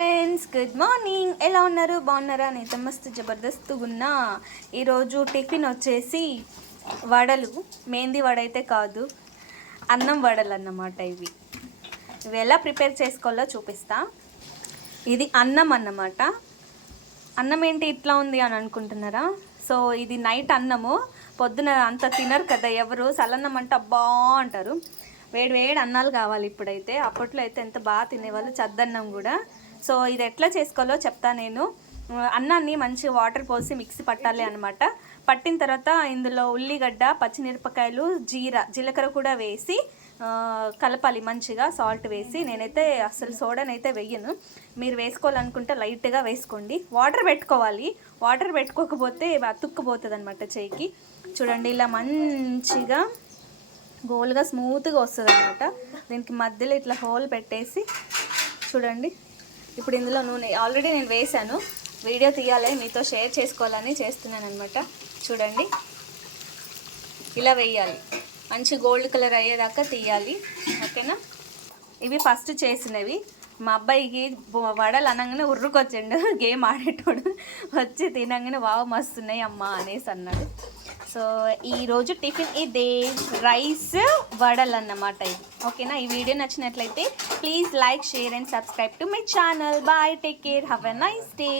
Friends good morning. ఎలా ఉన్నారు? బాగున్నారా? నేనైతే మస్తు జబర్దస్త్గా ఉన్నా. ఈరోజు టిఫిన్ వచ్చేసి వడలు. మెహందీ వడ అయితే కాదు, అన్నం వడలు అన్నమాట. ఇవి ఎలా ప్రిపేర్ చేసుకోవాలో చూపిస్తా. ఇది అన్నం అన్నమాట. అన్నం ఏంటి ఇట్లా ఉంది అని అనుకుంటున్నారా? సో ఇది నైట్ అన్నము. పొద్దున అంత తినరు కదా ఎవరు, సలన్నం అంటే అబ్బా అంటారు. వేడి వేడి అన్నాలు కావాలి ఇప్పుడైతే. అప్పట్లో అయితే ఎంత బాగా తినేవాళ్ళు, చద్దన్నం కూడా. సో ఇది ఎట్లా చేసుకోవాలో చెప్తా నేను. అన్నాన్ని మంచి వాటర్ పోసి మిక్సీ పట్టాలి అనమాట. పట్టిన తర్వాత ఇందులో ఉల్లిగడ్డ, పచ్చిమిరపకాయలు, జీలకర్ర కూడా వేసి కలపాలి మంచిగా. సాల్ట్ వేసి, నేనైతే అసలు సోడానైతే వెయ్యను. మీరు వేసుకోవాలనుకుంటే లైట్గా వేసుకోండి. వాటర్ పెట్టుకోవాలి. వాటర్ పెట్టుకోకపోతే అతుక్కుపోతుంది అనమాట చేయికి. చూడండి ఇలా మంచిగా గోల్గా స్మూత్గా వస్తుంది అనమాట. దీనికి మధ్యలో ఇట్లా హోల్ పెట్టేసి చూడండి. ఇప్పుడు ఇందులో నూనె ఆల్రెడీ నేను వేసాను. వీడియో తీయాలి, మీతో షేర్ చేసుకోవాలని చేస్తున్నాను అనమాట. చూడండి ఇలా వేయాలి, మంచి గోల్డ్ కలర్ అయ్యేదాకా తీయాలి. ఓకేనా? ఇవి ఫస్ట్ చేసినవి. మా అబ్బాయికి వడలు అనగానే ఉర్రుకొచ్చిండు, గేమ్ ఆడేటోడు. వచ్చి తినగానే వావ్ మస్తున్నాయి అమ్మ అనేసి అన్నాడు. సో ఈరోజు టిఫిన్ ఇదే, రైస్ వడలు అన్నమాట ఇది. ఓకేనా? ఈ వీడియో నచ్చినట్లయితే please like, share and subscribe to my channel. Bye, take care, have a nice day.